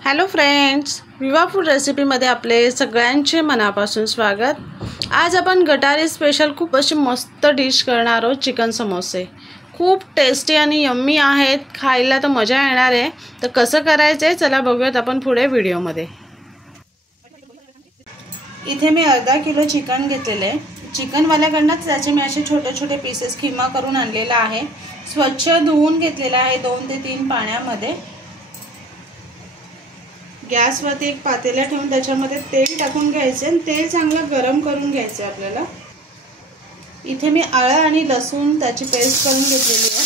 Hello friends, विवा food रेसिपीमध्ये आपले सगळ्यांचे मनापासून स्वागत। आज आपण गटारी स्पेशल खूप अशी मस्त डिश करणार आहोत। चिकन समोसे खूप टेस्टी आणि यम्मी आहेत, खायला तर मजा येणार आहे। तर कसं करायचं आहे चला बघूयात आपण पुढे व्हिडिओमध्ये। इथे मी अर्धा किलो चिकन घेतलेले आहे। चिकनवाल्याकडनंच त्याचे मी असे छोटे छोटे पीसेस खिमा करून आणलेला आहे। स्वच्छ धुवून घेतलेला आहे 2 ते 3 पाण्यामध्ये। गॅसवरती एक पातेला ठेवून त्याच्यामध्ये तेल टाकून घ्यायचे आणि तेल चांगलं गरम करून घ्यायचं आपल्याला। इथे मी आलं आणि लसूण त्याची पेस्ट करून घेतलेली आहे।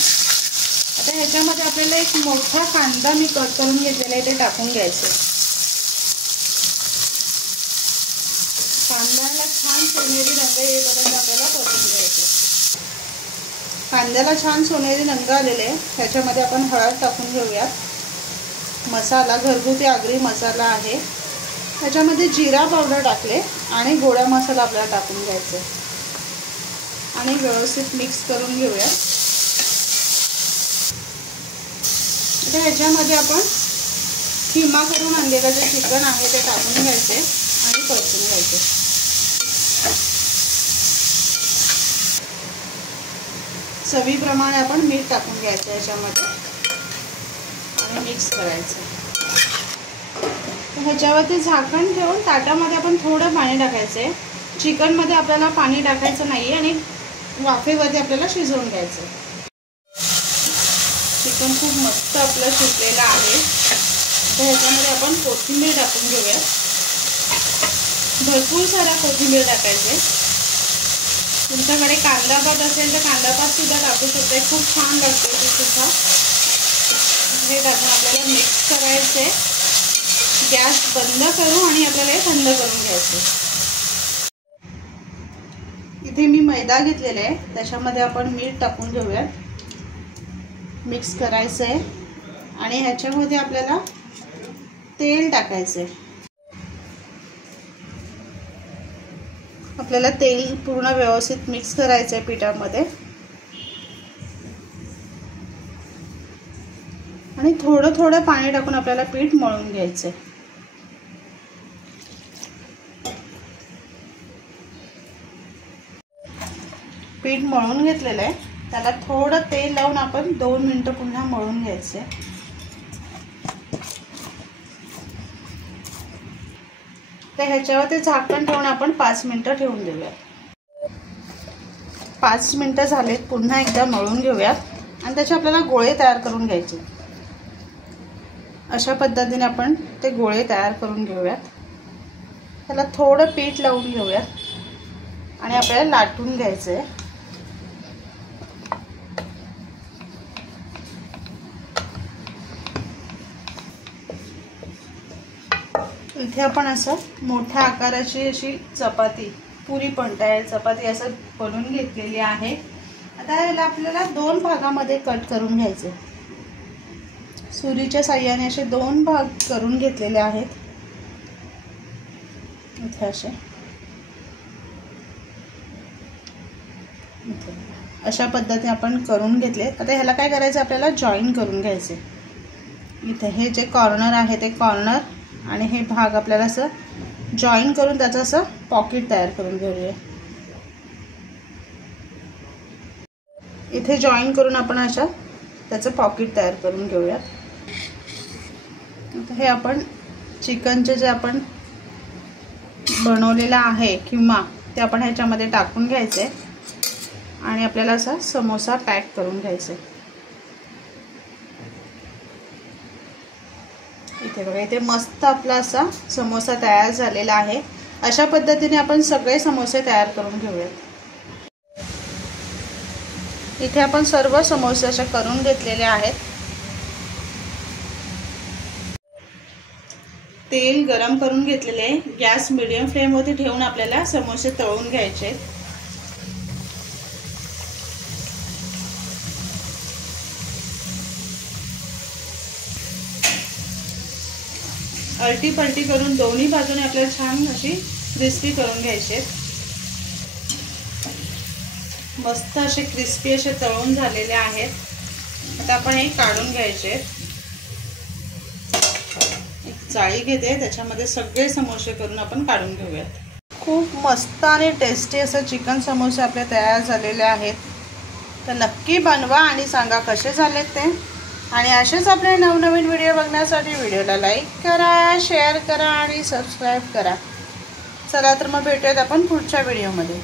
आता ह्याच्यामध्ये आपल्याला एक मोठा कांदा मी कट करून घेतलेला आहे ते टाकून घ्यायचं। कांद्याला छान सोनेरी रंग येईपर्यंत आपल्याला परतून घ्यायचं। कांद्याला छान सोनेरी रंग आलेले आहे, ह्याच्यामध्ये आपण हळद टाकून घेऊयात। मसाला घरगुती आगरी मसाला आहे, त्याच्यामध्ये जिरा पावडर टाकले आणि गोडा मसाला आपल्याला टाकून घ्यायचा आणि व्यवस्थित मिक्स करून घेऊया। आता ह्याच्यामध्ये आपण खिमा करून आणलेलं जे चिकन आहे ते टाकून घ्यायचे आणि परतून घ्यायचे। चवीप्रमाणे आपण मीठ टाकून घ्यायचं याच्यामध्ये आणि मिक्स करायचं। ह्याच्यावरती झाकण ठेवून ताटामध्ये आपण थोडं पाणी टाकायचं। चिकनमध्ये आपल्याला पाणी टाकायचं नाही आणि वाफेवरती आपल्याला शिजवून घ्यायचं। चिकन खूप मस्त आपलं शिजलेलं आहे। तर ह्याच्यामध्ये आपण कोथिंबीर टाकून घेऊया। भरपूर सारा कोथिंबीर टाकायचे। तुमच्याकडे कांदा पात असेल तर कांदा पात सुद्धा टाकू शकते, खूप छान लागते ते सुद्धा। हे टाकून आपल्याला मिक्स करायचे। गॅस बंद करू आणि आपल्याला हे थंड करून घ्यायचे। इथे मी मैदा घेतलेला आहे, त्याच्यामध्ये आपण मीठ टाकून घेऊया। मिक्स करायचं आहे आणि ह्याच्यामध्ये आपल्याला तेल टाकायचं आहे। आपल्याला तेल पूर्ण व्यवस्थित मिक्स करायचं आहे पिठामध्ये आणि थोडं थोडं पाणी टाकून आपल्याला पीठ मळून घ्यायचं आहे। पीठ मळून घेतलेलं आहे, त्याला थोडं तेल लावून आपण 2 मिनिटं पुन्हा मळून घ्यायचे। तर ह्याच्यावर ते झाकण ठेवून आपण 5 मिनिटं ठेवून देऊया। 5 मिनिटं झालेत, पुन्हा एकदा मळून घेऊयात आणि त्याचे आपल्याला गोळे तयार करून घ्यायचे। अशा पद्धतीने आपण ते गोळे तयार करून घेऊयात। त्याला थोडं पीठ लावून घेऊयात आणि आपल्याला लाटून घ्यायचं आहे। इथे आपण असं मोठ्या आकाराची अशी चपाती, पुरी पण तयार चपाती असं बनवून घेतलेली आहे। आता याला आपल्याला 2 भागामध्ये कट करून घ्यायचे। सुरीच्या साहाय्याने असे 2 भाग करून घेतलेले आहेत। इथे असे अशा पद्धतीने आपण करून घेतले। आता ह्याला काय करायचं, आपल्याला जॉईन करून घ्यायचे। इथे हे जे कॉर्नर आहे ते कॉर्नर आणि हे भाग आपल्याला असं जॉईन करून त्याचं असं पॉकेट तयार करून घेऊया। इथे जॉईन करून आपण अशा त्याचं पॉकेट तयार करून घेऊया। हे आपण चिकनचे जे आपण बनवलेलं आहे किंवा ते आपण ह्याच्यामध्ये टाकून घ्यायचे आणि आपल्याला असा समोसा पॅक करून घ्यायचे। इथे बघा, इथे मस्त आपला असा समोसा तयार झालेला आहे। अशा पद्धतीने आपण सगळे समोसे तयार करून घेऊयात। इथे आपण सर्व समोसे असे करून घेतलेले आहेत। तेल गरम करून घेतलेले, गॅस मीडियम फ्लेमवरती ठेवून आपल्याला समोसे तळून घ्यायचे। अलटी पलटी करून दोन्ही बाजूने आपल्याला छान अशी क्रिस्पी करून घ्यायचे। मस्त असे क्रिस्पी असे तळून झालेले आहेत। आता आपण हे काढून घ्यायचे। जाळी घेते, त्याच्यामध्ये सगळे समोसे करून आपण काढून घेऊयात. खूप मस्त आणि टेस्टी असं चिकन समोसे आपले तयार झालेले आहेत. तर नक्की बनवा आणि सांगा कसे झालेत ते. आणि असेच आपले नवनवीन व्हिडिओ बघण्यासाठी व्हिडिओला लाईक करा, शेअर करा आणि सबस्क्राईब करा. चला तर मग भेटूयात आपण पुढच्या व्हिडिओमध्ये.